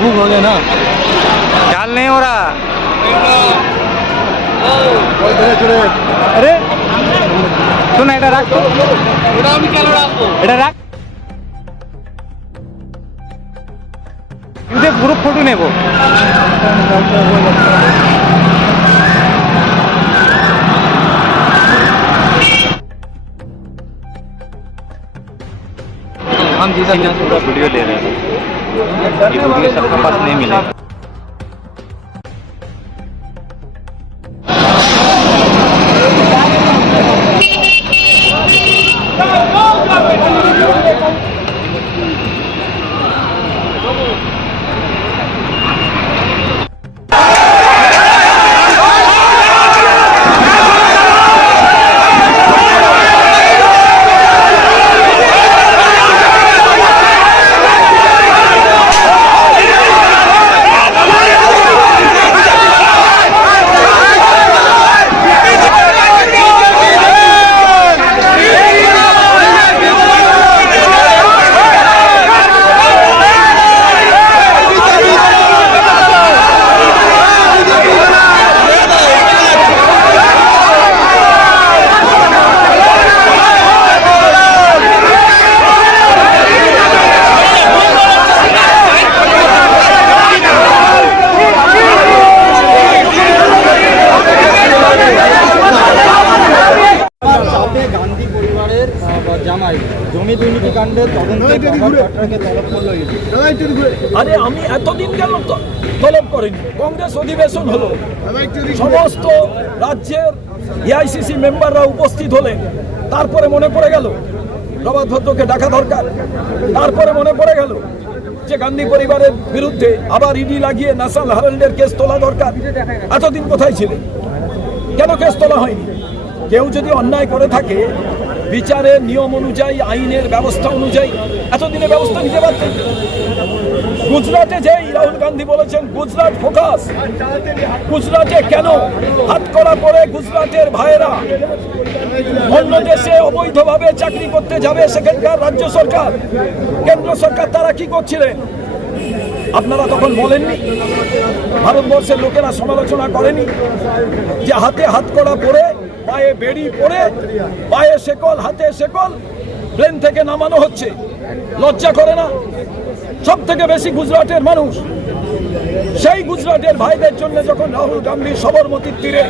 भावुक हो गए ना। ख्याल नहीं हो रहा। अरे सुन এটা রাখ, ওটা আমি কেন রাখবো? এটা রাখ, তুই গ্রুপ ফটো নেব। हम जिधर पूरा वीडियो ले रहे हैं, ये वीडियो सबके पास नहीं मिलेगा। জামাই জমি দুর্নীতি কাণ্ডের তদন্তে তলব করলো। আরে আমি এতদিন কেন তলব করিনি? কংগ্রেস অধিবেশন হলো, সমস্ত রাজ্যের এআইসিসি মেম্বাররা উপস্থিত হলেন, তারপরে মনে পড়ে গেল প্রভাত ভদ্রকে ডাকা দরকার। তারপরে মনে পড়ে গেল যে গান্ধী পরিবারের বিরুদ্ধে আবার ইডি লাগিয়ে ন্যাশনাল হেরাল্ডের কেস তোলা দরকার। এতদিন কোথায় ছিলেন? কেন কেস তোলা হয়নি? কেউ যদি অন্যায় করে থাকে বিচারের নিয়ম অনুযায়ী, আইনের ব্যবস্থা অনুযায়ী এতদিনে ব্যবস্থা নিতে পারতেন। গুজরাটে যেই রাহুল গান্ধী বলেছেন গুজরাট ফোকাস, গুজরাটে কেন হাতকড়া করে গুজরাটের ভাইয়েরা অন্য দেশে অবৈধভাবে চাকরি করতে যাবে? সেখানকার রাজ্য সরকার, কেন্দ্র সরকার তারা কি করছিলেন? আপনারা তখন বলেননি? ভারতবর্ষের লোকেরা সমালোচনা করেনি যে হাতে হাতকড়া পরে, পায়ে বেড়ি পরে, পায়ে শেকল, হাতে শেকল, প্লেন থেকে নামানো হচ্ছে? লজ্জা করে না? সব থেকে বেশি গুজরাটের মানুষ, সেই গুজরাটের ভাইদের জন্য যখন রাহুল গান্ধী সবরমতীর তীরে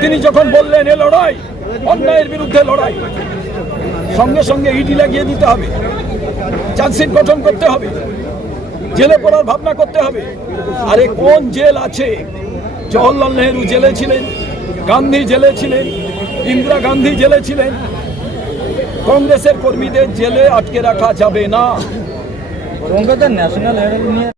তিনি যখন বললেন এ লড়াই অন্যায়ের বিরুদ্ধে লড়াই, সঙ্গে সঙ্গে ইডি লাগিয়ে দিতে হবে, চার্জশিট গঠন করতে হবে, জেলে পড়ার ভাবনা করতে হবে। আরে কোন জেল আছে? জওহরলাল নেহরু জেলে ছিলেন, গান্ধী জেলে ছিলেন, ইন্দিরা গান্ধী জেলে ছিলেন। কংগ্রেসের কর্মীদের জেলে আটকে রাখা যাবে না। ন্যাশনাল হেরাল্ড নিয়ে